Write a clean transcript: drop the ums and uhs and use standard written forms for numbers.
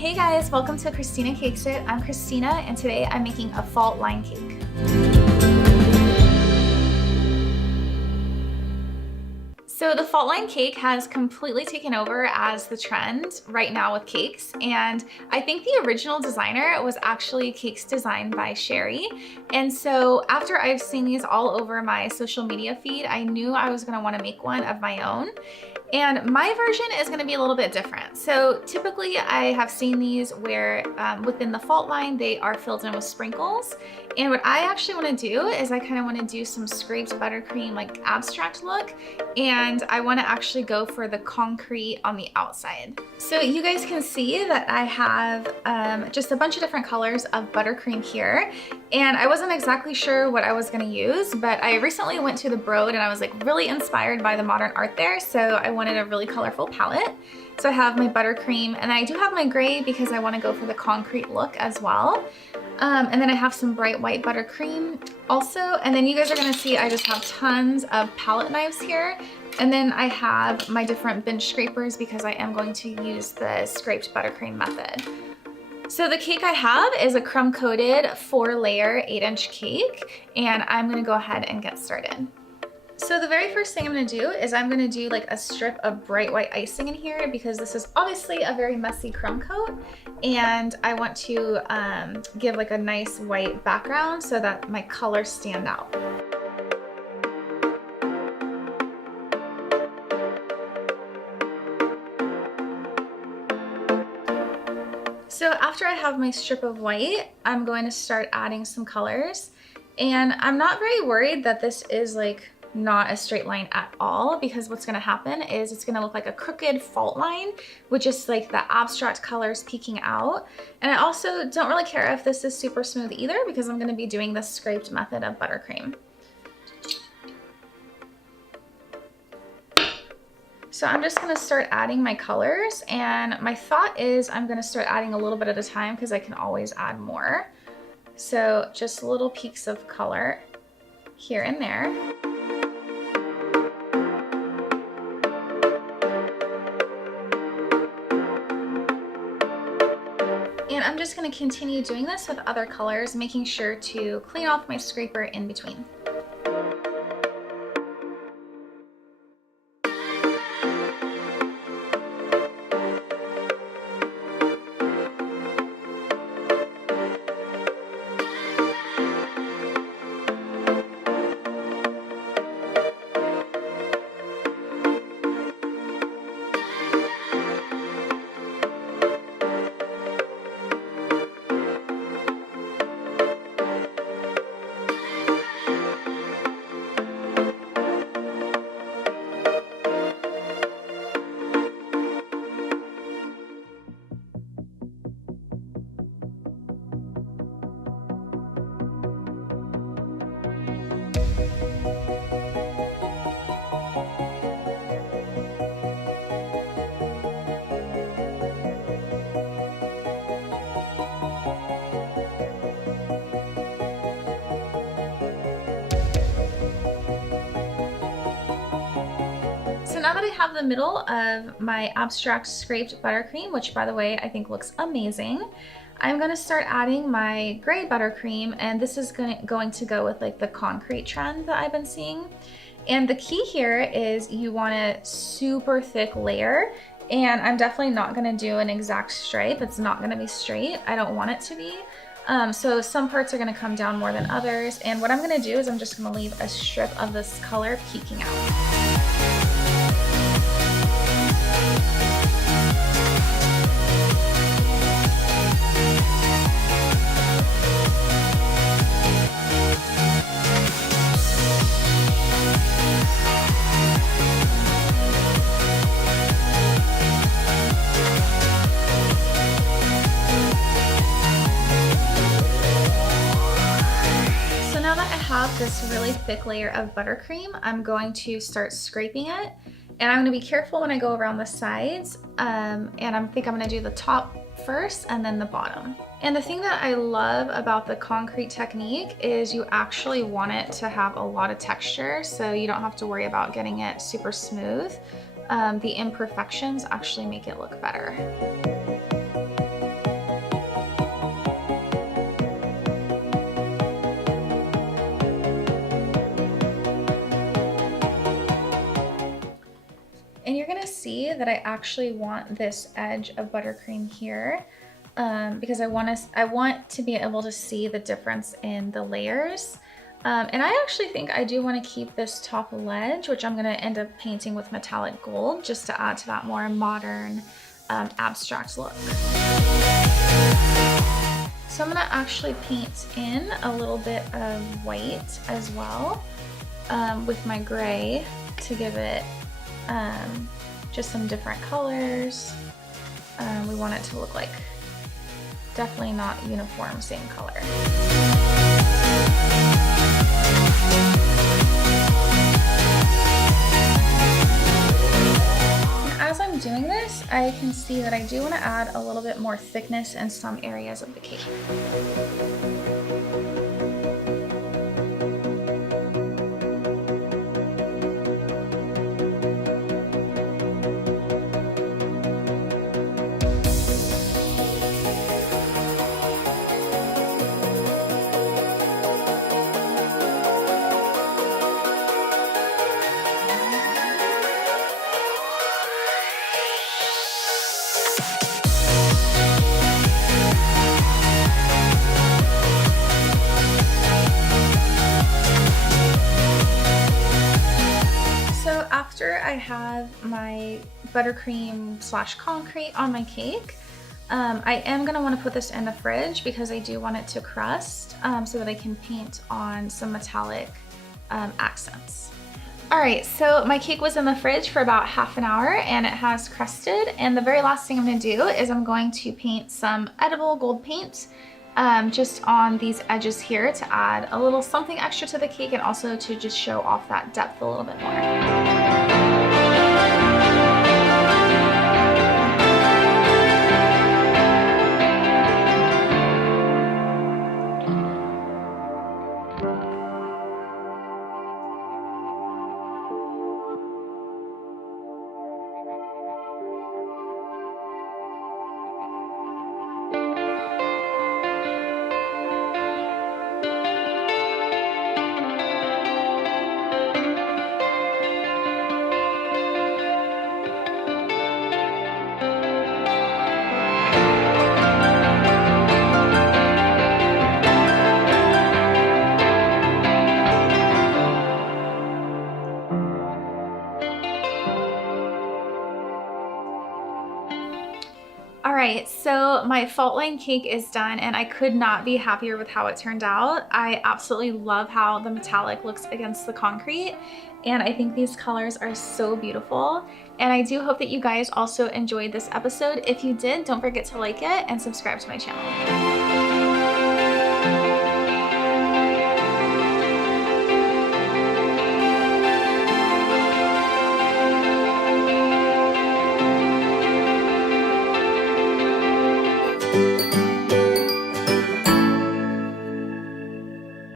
Hey guys, welcome to Christina Cakes It. I'm Christina and today I'm making a fault line cake. So the fault line cake has completely taken over as the trend right now with cakes, and I think the original designer was actually cakes designed by Sherry. And so after I've seen these all over my social media feed, I knew I was gonna wanna make one of my own. And my version is gonna be a little bit different. So typically I have seen these where within the fault line, they are filled in with sprinkles. And what I actually wanna do is I kinda wanna do some scraped buttercream, like abstract look. And I wanna actually go for the concrete on the outside. So you guys can see that I have just a bunch of different colors of buttercream here. And I wasn't exactly sure what I was gonna use, but I recently went to the Broad and I was like really inspired by the modern art there. So I wanted a really colorful palette. So I have my buttercream and I do have my gray because I wanna go for the concrete look as well. And then I have some bright white buttercream also. And then you guys are gonna see I just have tons of palette knives here. And then I have my different bench scrapers because I am going to use the scraped buttercream method. So the cake I have is a crumb coated 4-layer 8-inch cake, and I'm gonna go ahead and get started. So the very first thing I'm gonna do is I'm gonna do like a strip of bright white icing in here because this is obviously a very messy crumb coat, and I want to give like a nice white background so that my colors stand out. So after I have my strip of white, I'm going to start adding some colors. And I'm not very worried that this is like not a straight line at all, because what's gonna happen is it's gonna look like a crooked fault line with just like the abstract colors peeking out. And I also don't really care if this is super smooth either because I'm gonna be doing the scraped method of buttercream. So I'm just gonna start adding my colors, and my thought is I'm gonna start adding a little bit at a time because I can always add more. So just little peaks of color here and there. And I'm just gonna continue doing this with other colors, making sure to clean off my scraper in between. So now that I have the middle of my abstract scraped buttercream, which by the way, I think looks amazing, I'm gonna start adding my gray buttercream, and this is going to go with like the concrete trend that I've been seeing. And the key here is you want a super thick layer, and I'm definitely not gonna do an exact stripe. It's not gonna be straight. I don't want it to be. So some parts are gonna come down more than others. And what I'm gonna do is I'm just gonna leave a strip of this color peeking out. Have this really thick layer of buttercream, I'm going to start scraping it, and I'm going to be careful when I go around the sides, and I think I'm going to do the top first and then the bottom. And the thing that I love about the concrete technique is you actually want it to have a lot of texture, so you don't have to worry about getting it super smooth. The imperfections actually make it look better. see that I actually want this edge of buttercream here because I want to be able to see the difference in the layers. And I actually think I do want to keep this top ledge, which I'm going to end up painting with metallic gold just to add to that more modern abstract look. So I'm going to actually paint in a little bit of white as well with my gray to give it just some different colors. We want it to look like definitely not uniform, same color. And as I'm doing this, I can see that I do want to add a little bit more thickness in some areas of the cake. After I have my buttercream / concrete on my cake, I am going to want to put this in the fridge because I do want it to crust so that I can paint on some metallic accents. Alright, so my cake was in the fridge for about half an hour and it has crusted, and the very last thing I'm going to do is I'm going to paint some edible gold paint just on these edges here to add a little something extra to the cake and also to just show off that depth a little bit more. Alright, so my fault line cake is done and I could not be happier with how it turned out. I absolutely love how the metallic looks against the concrete, and I think these colors are so beautiful. And I do hope that you guys also enjoyed this episode. If you did, don't forget to like it and subscribe to my channel.